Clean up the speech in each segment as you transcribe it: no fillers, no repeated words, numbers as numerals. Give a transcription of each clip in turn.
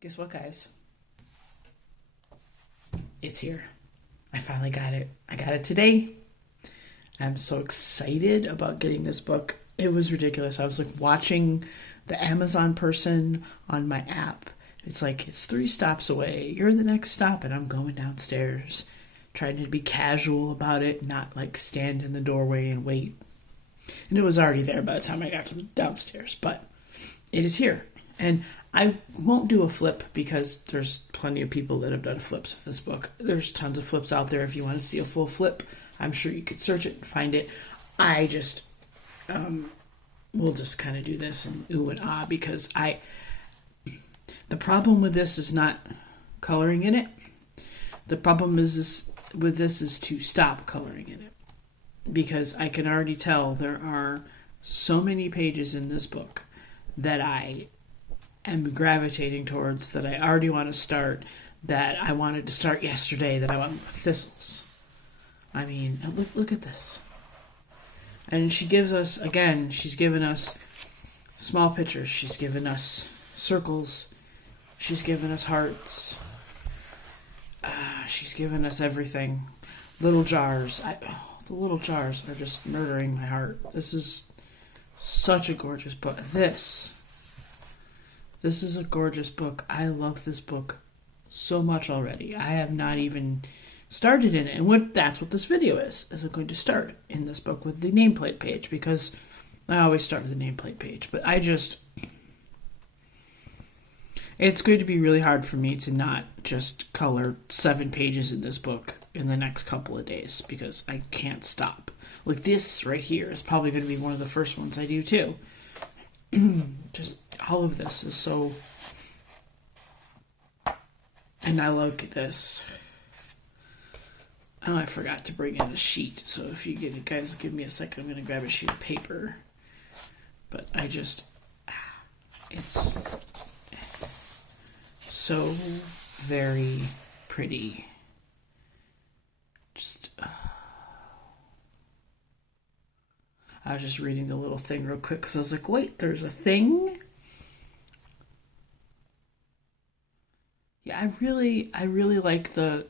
Guess what, guys? It's here. I finally got it. I got it today. I'm so excited about getting this book. It was ridiculous. I was like watching the Amazon person on my app. It's like, it's 3 stops away. You're the next stop. And I'm going downstairs, trying to be casual about it, not like stand in the doorway and wait. And it was already there by the time I got to the downstairs. But it is here. And I won't do a flip because there's plenty of people that have done flips of this book. There's tons of flips out there. If you want to see a full flip, I'm sure you could search it and find it. I just, we'll just kind of do this and ooh and ah because the problem with this is not coloring in it. The problem with this is to stop coloring in it. Because I can already tell there are so many pages in this book that I am gravitating towards, that I already want to start, that I wanted to start yesterday, that I want thistles. I mean, look at this. And she gives us, again, she's given us small pictures. She's given us circles. She's given us hearts. She's given us everything. Little jars. The little jars are just murdering my heart. This is such a gorgeous book. This is a gorgeous book. I love this book so much already. I have not even started in it. And that's what this video is I'm going to start in this book with the nameplate page, because I always start with the nameplate page. But it's going to be really hard for me to not just color 7 pages in this book in the next couple of days, because I can't stop. Like this right here is probably going to be one of the first ones I do too. Just all of this is so... And I look at this. Oh, I forgot to bring in a sheet. So if you guys give me a second, I'm going to grab a sheet of paper. But it's so very pretty. I was just reading the little thing real quick because I was like, wait, there's a thing? Yeah, I really like the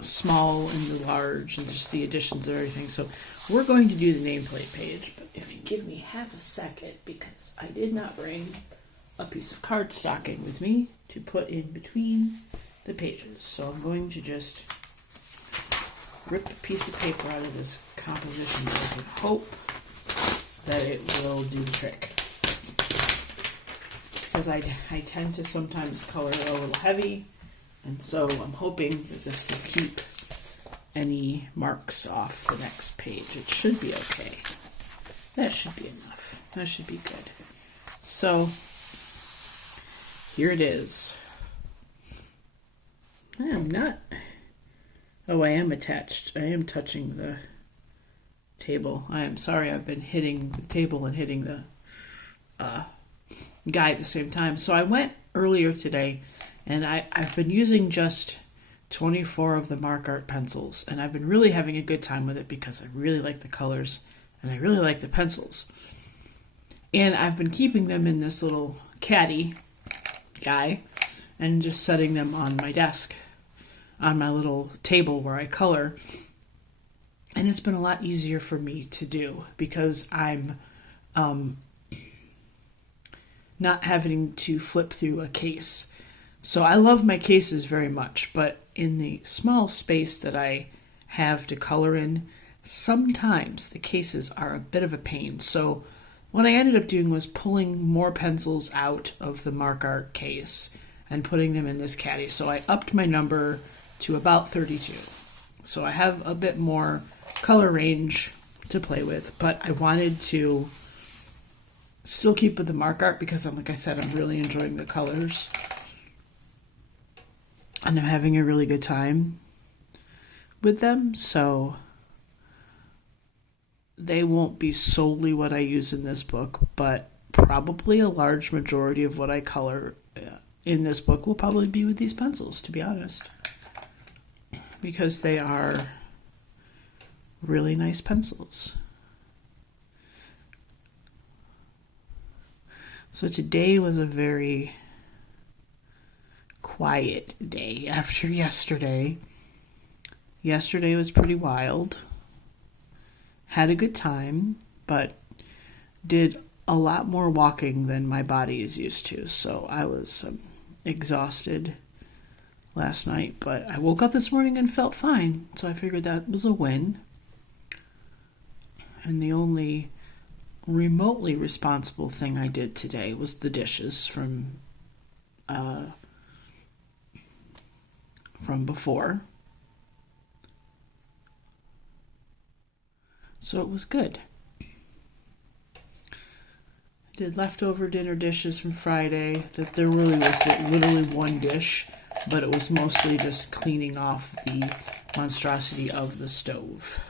small and the large and just the additions and everything. So we're going to do the nameplate page, but if you give me half a second, because I did not bring a piece of cardstocking with me to put in between the pages. So I'm going to just rip a piece of paper out of this composition book and hope that it will do the trick. Because I tend to sometimes color a little heavy, and so I'm hoping that this will keep any marks off the next page. It should be okay. That should be enough. That should be good. So here it is. I am not... Oh, I am attached. I am touching the table. I am sorry, I've been hitting the table and hitting the guy at the same time. So I went earlier today, and I've been using just 24 of the Mark Art pencils, and I've been really having a good time with it because I really like the colors, and I really like the pencils. And I've been keeping them in this little caddy guy, and just setting them on my desk, on my little table where I color. And it's been a lot easier for me to do because I'm not having to flip through a case. So I love my cases very much, but in the small space that I have to color in, sometimes the cases are a bit of a pain. So what I ended up doing was pulling more pencils out of the Mark Art case and putting them in this caddy. So I upped my number to about 32. So I have a bit more color range to play with, but I wanted to still keep with the Mark Art because, like I said, I'm really enjoying the colors. And I'm having a really good time with them, so they won't be solely what I use in this book, but probably a large majority of what I color in this book will probably be with these pencils, to be honest. Because they are really nice pencils. So today was a very quiet day after yesterday. Yesterday was pretty wild. Had a good time, but did a lot more walking than my body is used to. So I was exhausted last night, but I woke up this morning and felt fine. So I figured that was a win. And the only remotely responsible thing I did today was the dishes from before. So it was good. I did leftover dinner dishes from Friday. That there really was literally one dish, but it was mostly just cleaning off the monstrosity of the stove.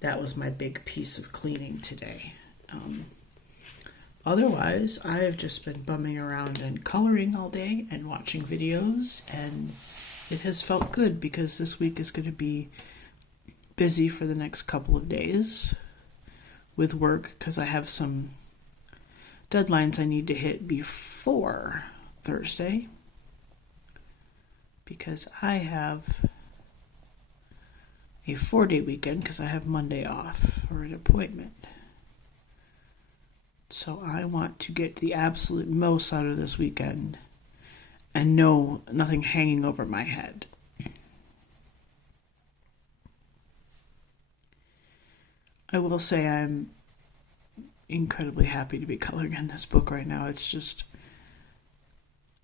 That was my big piece of cleaning today. Otherwise, I have just been bumming around and coloring all day and watching videos, and it has felt good because this week is going to be busy for the next couple of days with work because I have some deadlines I need to hit before Thursday because I have a 4-day weekend because I have Monday off for an appointment. So I want to get the absolute most out of this weekend and nothing hanging over my head. I will say I'm incredibly happy to be coloring in this book right now. It's just,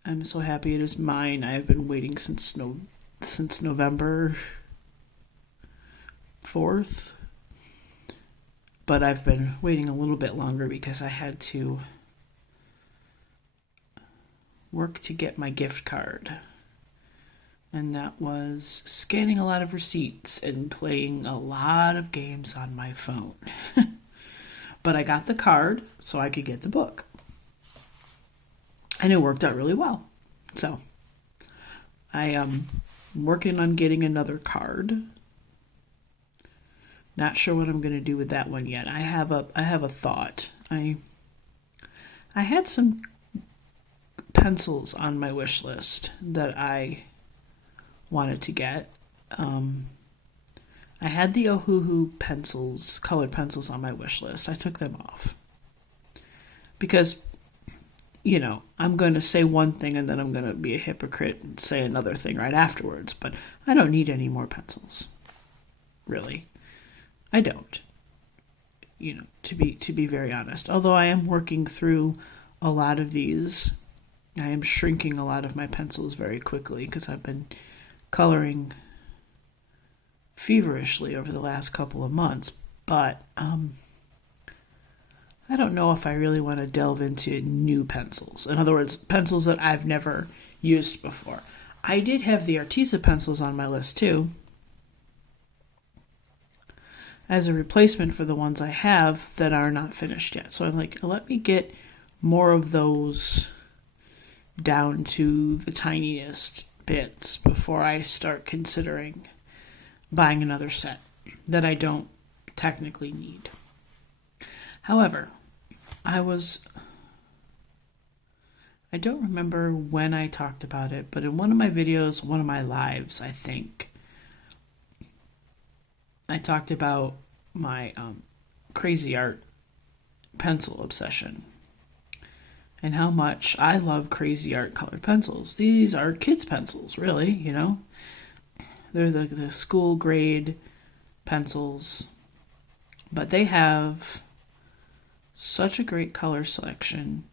I'm so happy it is mine. I have been waiting since November 4th, but I've been waiting a little bit longer because I had to work to get my gift card, and that was scanning a lot of receipts and playing a lot of games on my phone. But I got the card so I could get the book, and it worked out really well. So I am working on getting another card. Not sure what I'm going to do with that one yet. I have a thought. I had some pencils on my wish list that I wanted to get. I had the Ohuhu pencils, colored pencils on my wish list. I took them off because, I'm going to say one thing and then I'm going to be a hypocrite and say another thing right afterwards. But I don't need any more pencils, really. I don't, to be very honest. Although I am working through a lot of these, I am shrinking a lot of my pencils very quickly because I've been coloring feverishly over the last couple of months. But I don't know if I really want to delve into new pencils. In other words, pencils that I've never used before. I did have the Arteza pencils on my list too, as a replacement for the ones I have that are not finished yet. So I'm like, let me get more of those down to the tiniest bits before I start considering buying another set that I don't technically need. However, I don't remember when I talked about it, but in one of my videos, one of my lives, I think, I talked about my crazy art pencil obsession and how much I love crazy art colored pencils. These are kids' pencils, really, They're the school grade pencils, but they have such a great color selection,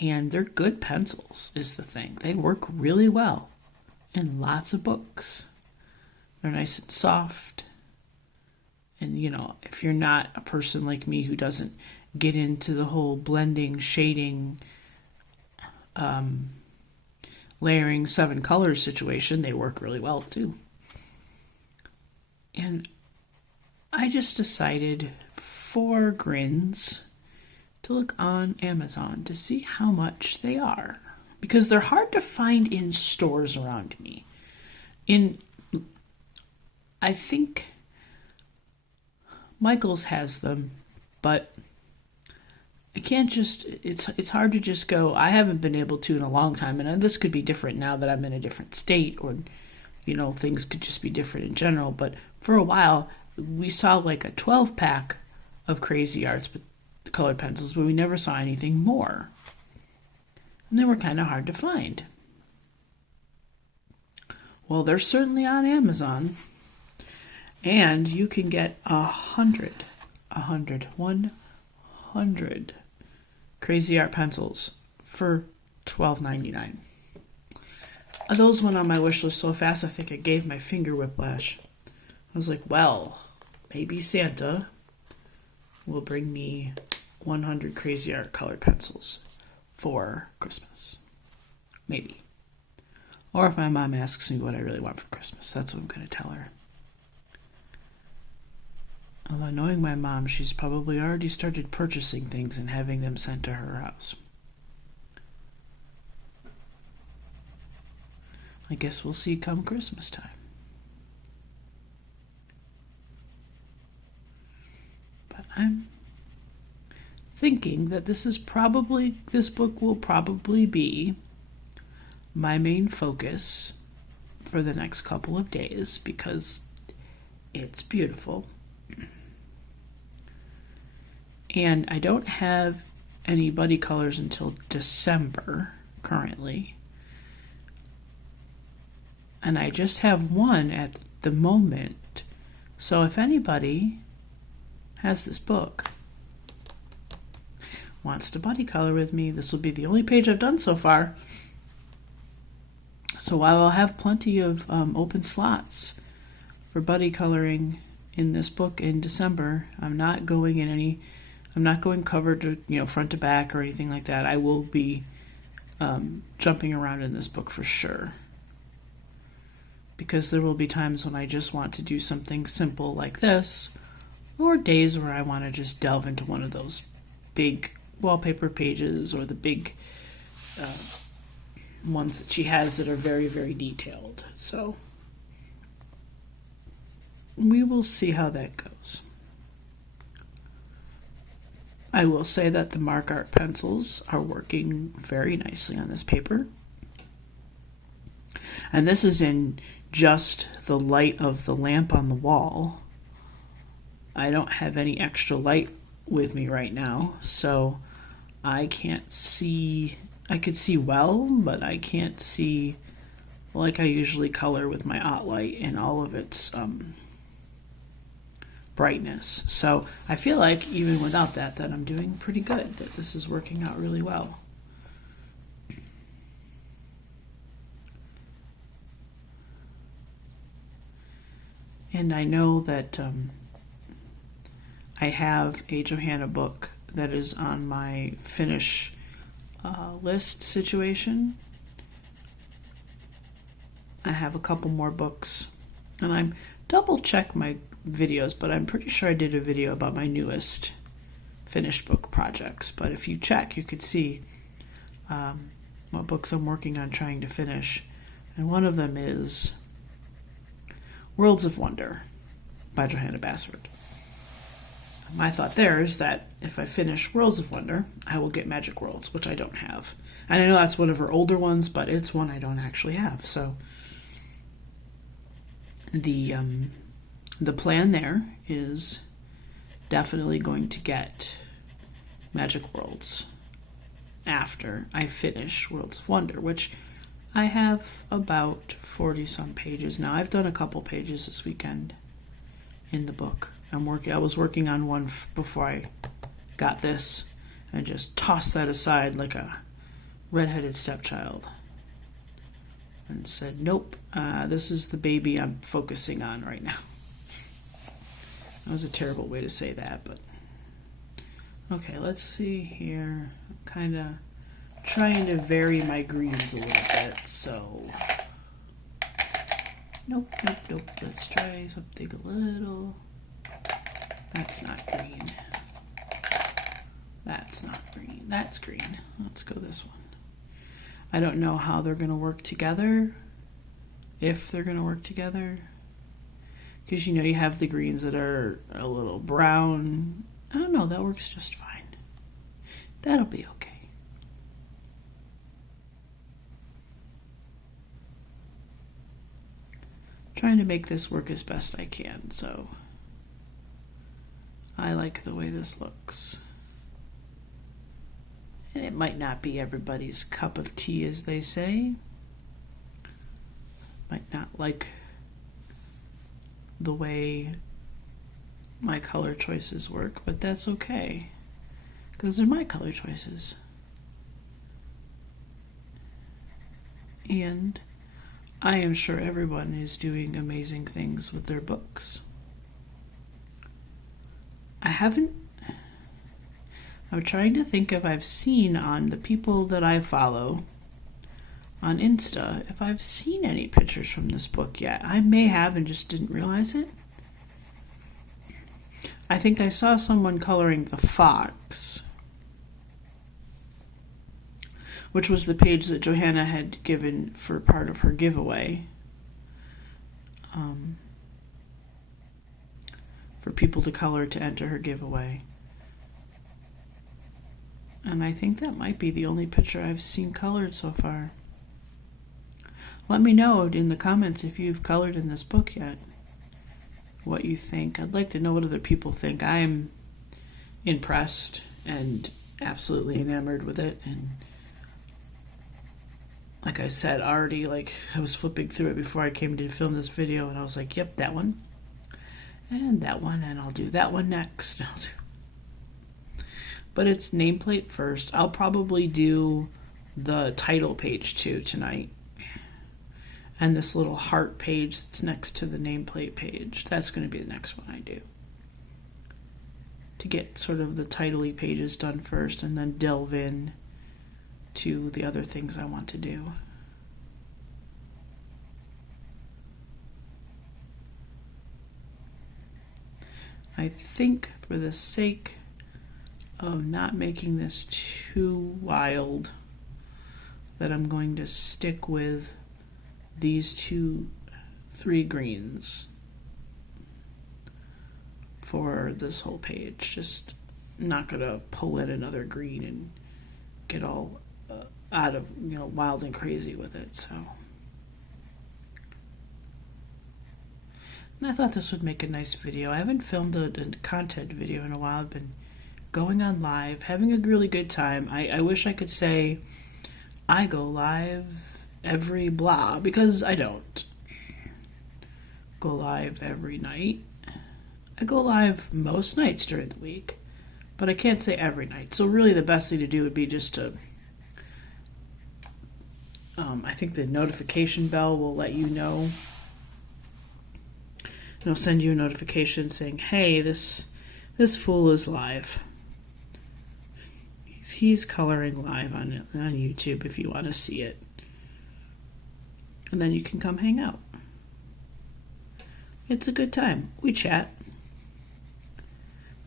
and they're good pencils is the thing. They work really well in lots of books. They're nice and soft. And, if you're not a person like me who doesn't get into the whole blending, shading, layering 7 colors situation, they work really well too. And I just decided for grins to look on Amazon to see how much they are, because they're hard to find in stores around me. I think Michael's has them, but I can't just, it's hard to just go, I haven't been able to in a long time, and this could be different now that I'm in a different state, or, things could just be different in general, but for a while, we saw like a 12-pack of Crazy Arts colored pencils, but we never saw anything more. And they were kind of hard to find. Well, they're certainly on Amazon, and you can get 100 Crazy Art pencils for $12.99. Those went on my wish list so fast I think I gave my finger whiplash. I was like, well, maybe Santa will bring me 100 Crazy Art colored pencils for Christmas. Maybe. Or if my mom asks me what I really want for Christmas, that's what I'm going to tell her. Although knowing my mom, she's probably already started purchasing things and having them sent to her house. I guess we'll see come Christmas time. But I'm thinking that this book will probably be my main focus for the next couple of days because it's beautiful. And I don't have any buddy colors until December currently. And I just have one at the moment. So if anybody has this book, wants to buddy color with me, this will be the only page I've done so far. So I will have plenty of open slots for buddy coloring in this book in December. I'm not going cover to, front to back or anything like that. I will be jumping around in this book for sure. Because there will be times when I just want to do something simple like this, or days where I want to just delve into one of those big wallpaper pages or the big ones that she has that are very, very detailed. So we will see how that goes. I will say that the Mark Art pencils are working very nicely on this paper. And this is in just the light of the lamp on the wall. I don't have any extra light with me right now, so I can't see. I could see well, but I can't see like I usually color with my OttLight in all of its brightness. So I feel like even without that I'm doing pretty good, that this is working out really well. And I know that I have a Johanna book that is on my finish list situation. I have a couple more books, and I'm double check my videos, but I'm pretty sure I did a video about my newest finished book projects. But if you check, you could see what books I'm working on trying to finish, and one of them is Worlds of Wonder by Johanna Basford. My thought there is that if I finish Worlds of Wonder, I will get Magic Worlds, which I don't have. And I know that's one of her older ones, but it's one I don't actually have. So the plan there is definitely going to get Magic Worlds after I finish Worlds of Wonder, which I have about 40-some pages now. I've done a couple pages this weekend in the book. I was working on one before I got this and just tossed that aside like a redheaded stepchild and said, nope, this is the baby I'm focusing on right now. That was a terrible way to say that, but okay, let's see here. I'm kind of trying to vary my greens a little bit, so nope. Let's try something a little. That's not green. That's not green. That's green. Let's go this one. I don't know how they're going to work together, if they're going to work together, because you have the greens that are a little brown. I don't know, that works just fine. That'll be okay. Trying to make this work as best I can, so I like the way this looks. And it might not be everybody's cup of tea, as they say. Might not like the way my color choices work, but that's okay, because they're my color choices. And I am sure everyone is doing amazing things with their books. I'm trying to think if I've seen on the people that I follow on Insta, if I've seen any pictures from this book yet. I may have and just didn't realize it. I think I saw someone coloring the fox, which was the page that Johanna had given for part of her giveaway. For people to color to enter her giveaway. And I think that might be the only picture I've seen colored so far. Let me know in the comments if you've colored in this book yet, what you think. I'd like to know what other people think. I'm impressed and absolutely enamored with it. And like I said, already, I was flipping through it before I came to film this video, and I was like, yep, that one. And that one, and I'll do that one next. But it's nameplate first. I'll probably do the title page too tonight. And this little heart page that's next to the nameplate page. That's going to be the next one I do. To get sort of the title-y pages done first, and then delve in to the other things I want to do. I think for the sake of not making this too wild, that I'm going to stick with these 3 greens for this whole page. Just not gonna pull in another green and get all out of, wild and crazy with it. So, and I thought this would make a nice video. I haven't filmed a content video in a while. I've been going on live, having a really good time. I wish I could say I go live every blah, because I don't go live every night. I go live most nights during the week, but I can't say every night. So really the best thing to do would be just to, I think the notification bell will let you know. It'll send you a notification saying, hey, this fool is live. He's coloring live on YouTube if you want to see it. And then you can come hang out. It's a good time. We chat.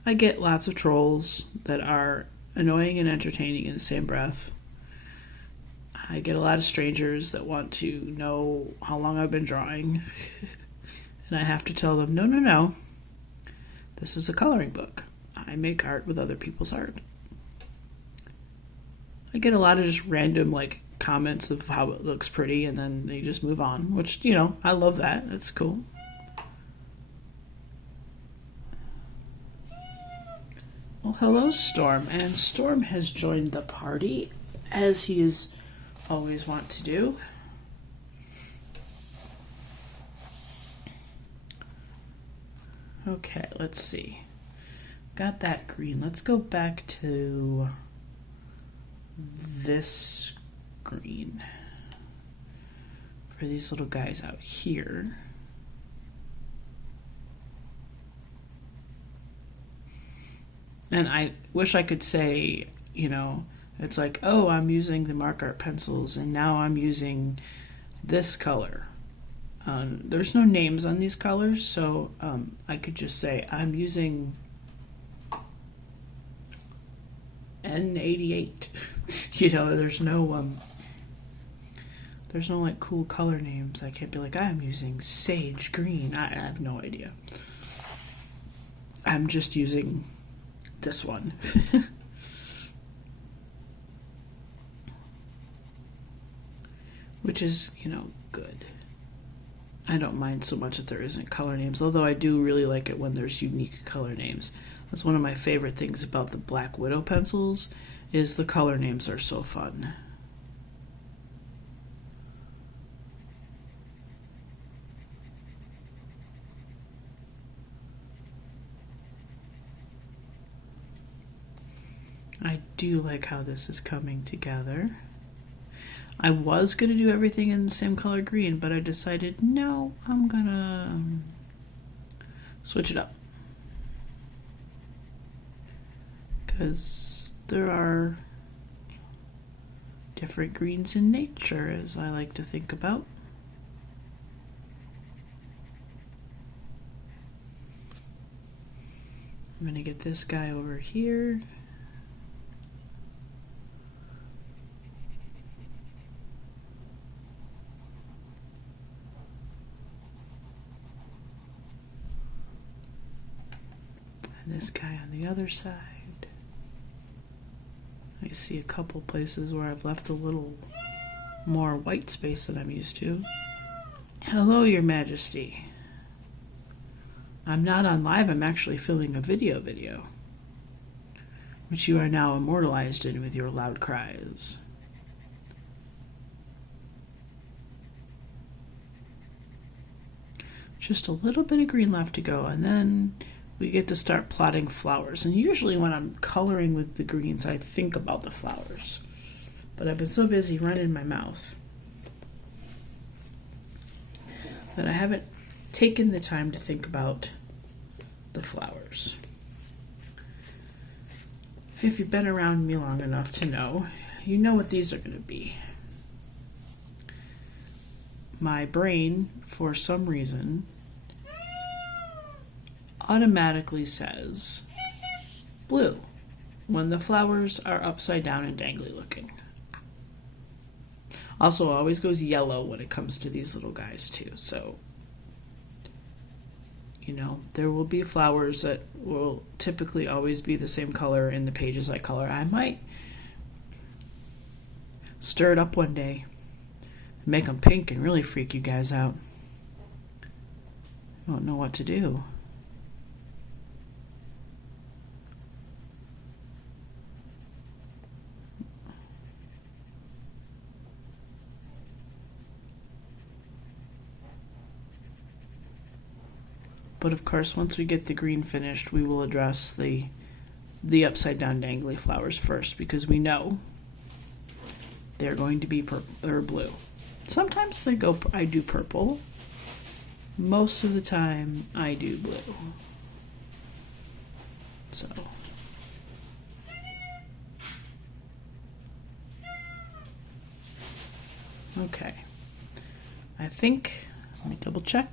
I get lots of trolls that are annoying and entertaining in the same breath. I get a lot of strangers that want to know how long I've been drawing. And I have to tell them, no. This is a coloring book. I make art with other people's art. I get a lot of just random, comments of how it looks pretty, and then they just move on, which, I love that. That's cool. Well, hello, Storm. And Storm has joined the party, as he is always want to do. Okay, let's see. Got that green. Let's go back to this green for these little guys out here. And I wish I could say, it's like, oh, I'm using the Mark Art pencils and now I'm using this color. There's no names on these colors, so I could just say I'm using N88. There's no cool color names. I can't be like, I'm using sage green. I have no idea. I'm just using this one. which is, good. I don't mind so much that there isn't color names, although I do really like it when there's unique color names. That's one of my favorite things about the Black Widow pencils, is the color names are so fun. I do like how this is coming together. I was going to do everything in the same color green, but I decided, no, I'm going to switch it up. Because there are different greens in nature, as I like to think about. I'm going to get this guy over here. This guy on the other side. I see a couple places where I've left a little more white space than I'm used to. Hello, Your Majesty. I'm not on live, I'm actually filming a video, which you are now immortalized in with your loud cries. Just a little bit of green left to go, and then we get to start plotting flowers. And usually when I'm coloring with the greens, I think about the flowers. But I've been so busy running my mouth that I haven't taken the time to think about the flowers. If you've been around me long enough to know, you know what these are going to be. My brain, for some reason, automatically says blue when the flowers are upside down and dangly looking. Also, always goes yellow when it comes to these little guys too. So, there will be flowers that will typically always be the same color in the pages I color. I might stir it up one day and make them pink and really freak you guys out. I don't know what to do. But of course, once we get the green finished, we will address the upside down dangly flowers first, because we know they're going to be purple or blue. Sometimes I do purple. Most of the time I do blue. So okay. I think, let me double check.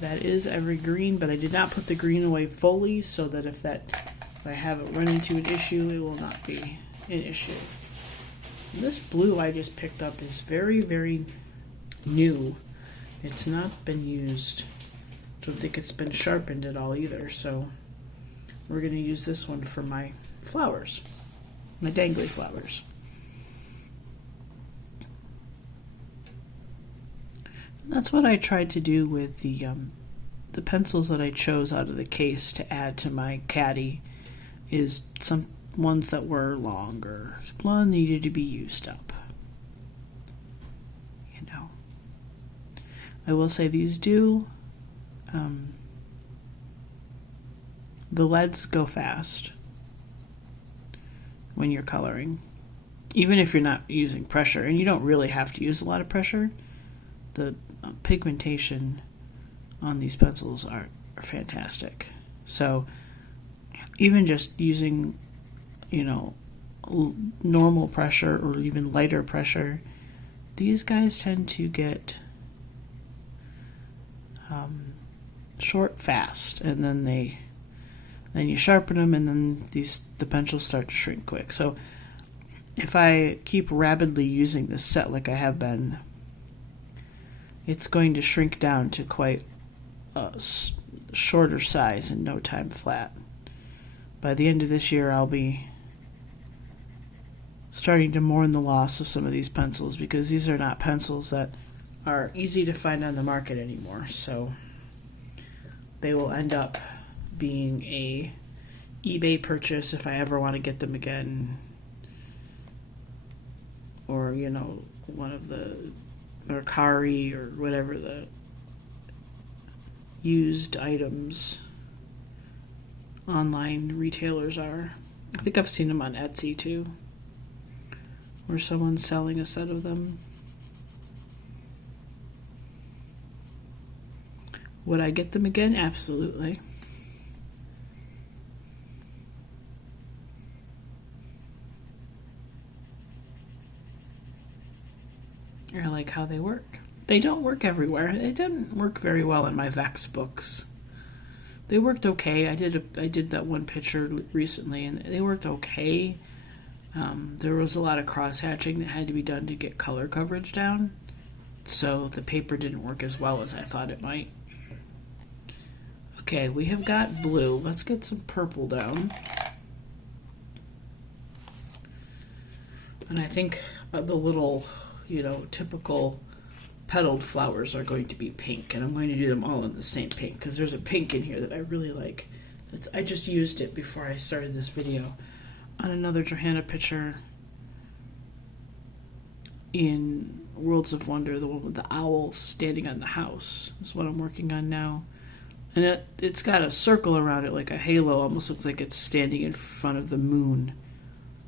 That is every green, but I did not put the green away fully so that if I have it run into an issue, it will not be an issue. And this blue I just picked up is very, very new. It's not been used. Don't think it's been sharpened at all either, so we're going to use this one for my flowers, my dangly flowers. That's what I tried to do with the pencils that I chose out of the case to add to my caddy, is some ones that were longer. One needed to be used up. I will say these do, the leads go fast when you're coloring, even if you're not using pressure, and you don't really have to use a lot of pressure. The pigmentation on these pencils are fantastic. So even just using, normal pressure or even lighter pressure, these guys tend to get short fast, and then you sharpen them, and then the pencils start to shrink quick. So if I keep rapidly using this set like I have been, it's going to shrink down to quite a shorter size in no time flat. By the end of this year, I'll be starting to mourn the loss of some of these pencils, because these are not pencils that are easy to find on the market anymore. So they will end up being a eBay purchase if I ever want to get them again, or one of the Mercari or whatever the used items online retailers are. I think I've seen them on Etsy too, where someone's selling a set of them. Would I get them again? Absolutely. I like how they work. They don't work everywhere. It didn't work very well in my Vex books. They worked okay. I did that one picture recently, and they worked okay. There was a lot of cross-hatching that had to be done to get color coverage down, so the paper didn't work as well as I thought it might. Okay, we have got blue. Let's get some purple down. And I think the little, typical petaled flowers are going to be pink, and I'm going to do them all in the same pink, because there's a pink in here that I really like. I just used it before I started this video on another Johanna picture in Worlds of Wonder, the one with the owl standing on the house is what I'm working on now. And it's got a circle around it like a halo, almost looks like it's standing in front of the moon.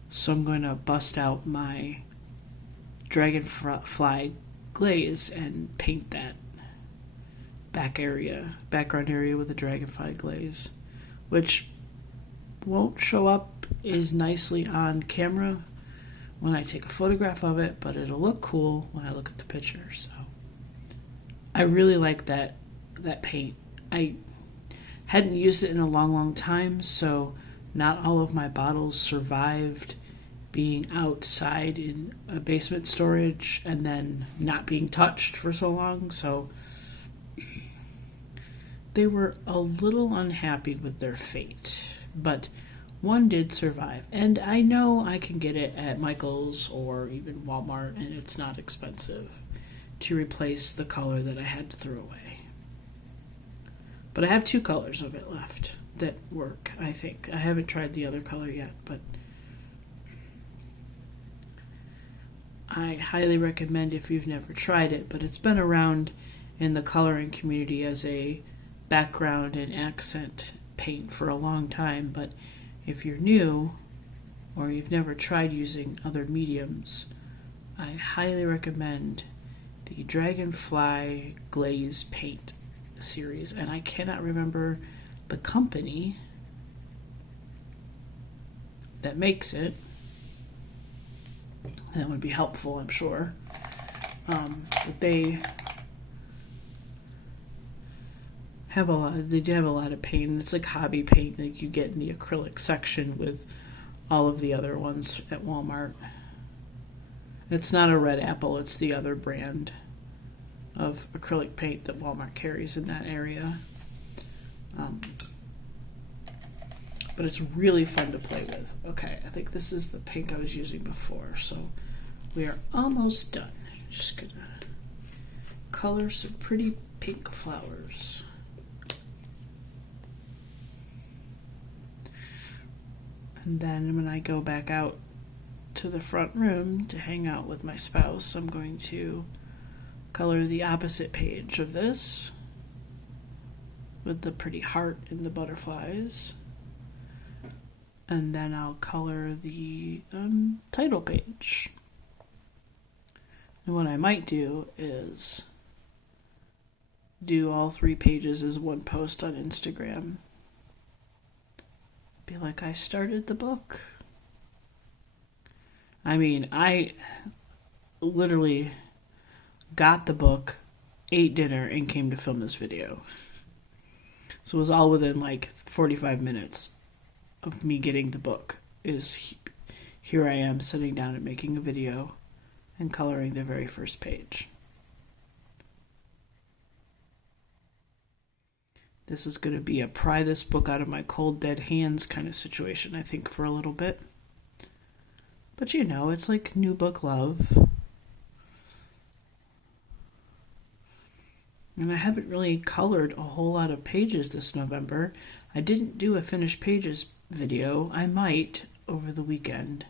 So I'm going to bust out my dragonfly glaze and paint that background area with a dragonfly glaze, which won't show up as nicely on camera when I take a photograph of it, but it'll look cool when I look at the picture. So I really like that paint. I hadn't used it in a long time, so not all of my bottles survived being outside in a basement storage and then not being touched for so long, so they were a little unhappy with their fate. But one did survive, and I know I can get it at Michael's or even Walmart, and it's not expensive to replace the color that I had to throw away. But I have 2 colors of it left that work, I think. I haven't tried the other color yet, but I highly recommend if you've never tried it, but it's been around in the coloring community as a background and accent paint for a long time. But if you're new or you've never tried using other mediums, I highly recommend the Dragonfly Glaze Paint series. And I cannot remember the company that makes it. That would be helpful, I'm sure. But they have a lot. They do have a lot of paint. It's like hobby paint that you get in the acrylic section with all of the other ones at Walmart. It's not a Red Apple. It's the other brand of acrylic paint that Walmart carries in that area. But it's really fun to play with. Okay, I think this is the pink I was using before, so we are almost done. Just gonna color some pretty pink flowers. And then when I go back out to the front room to hang out with my spouse, I'm going to color the opposite page of this with the pretty heart and the butterflies. And then I'll color the title page. And what I might do is do all 3 pages as one post on Instagram. Be like, I started the book. I mean, I literally got the book, ate dinner, and came to film this video. So it was all within like 45 minutes of me getting the book. Here I am sitting down and making a video and coloring the very first page. This is going to be a pry this book out of my cold dead hands kind of situation, I think, for a little bit. But you know, it's like new book love. And I haven't really colored a whole lot of pages this November. I didn't do a finished pages video. I might over the weekend.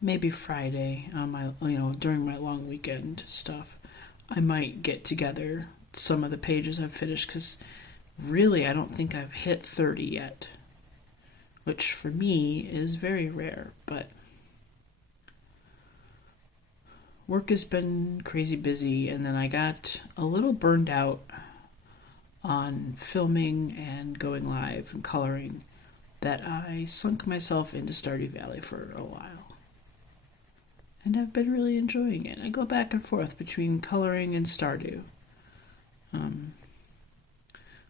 Maybe Friday on my, during my long weekend stuff. I might get together some of the pages I've finished because really I don't think I've hit 30 yet, which for me is very rare, but work has been crazy busy, and then I got a little burned out on filming and going live and coloring that I sunk myself into Stardew Valley for a while. And I've been really enjoying it. I go back and forth between coloring and Stardew.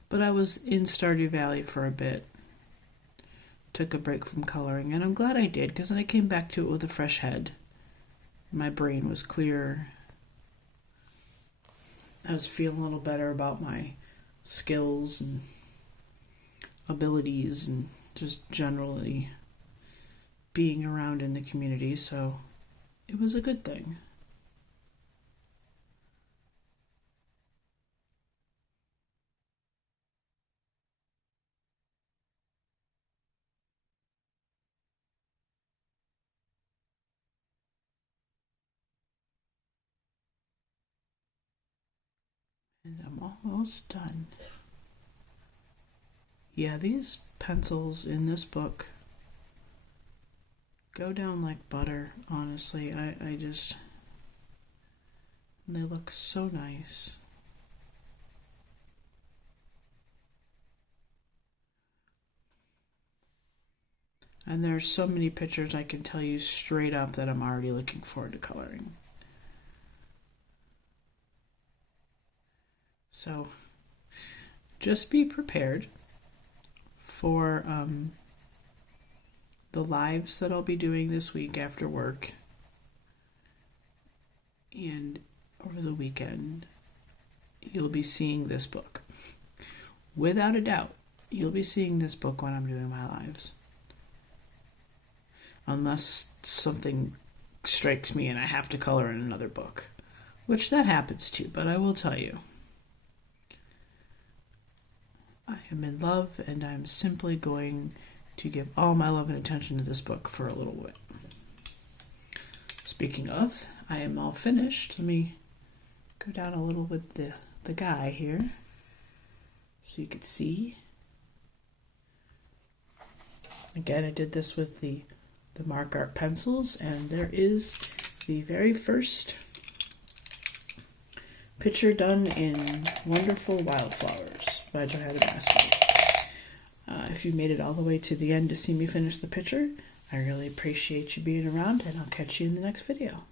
But I was in Stardew Valley for a bit. Took a break from coloring, and I'm glad I did because then I came back to it with a fresh head. My brain was clear. I was feeling a little better about my skills and abilities and just generally being around in the community, so it was a good thing. And I'm almost done. Yeah, these pencils in this book go down like butter, honestly. I just... They look so nice. And there's so many pictures I can tell you straight up that I'm already looking forward to coloring. So just be prepared for the lives that I'll be doing this week after work and over the weekend. You'll be seeing this book. Without a doubt, you'll be seeing this book when I'm doing my lives. Unless something strikes me and I have to color in another book, which that happens too, but I will tell you, I am in love and I'm simply going to give all my love and attention to this book for a little bit. Speaking of, I am all finished. Let me go down a little with the guy here so you can see. Again, I did this with the Mark Art pencils, and there is the very first picture done in Wonderful Wildflowers by Johanna Maskell. If you made it all the way to the end to see me finish the picture, I really appreciate you being around, and I'll catch you in the next video.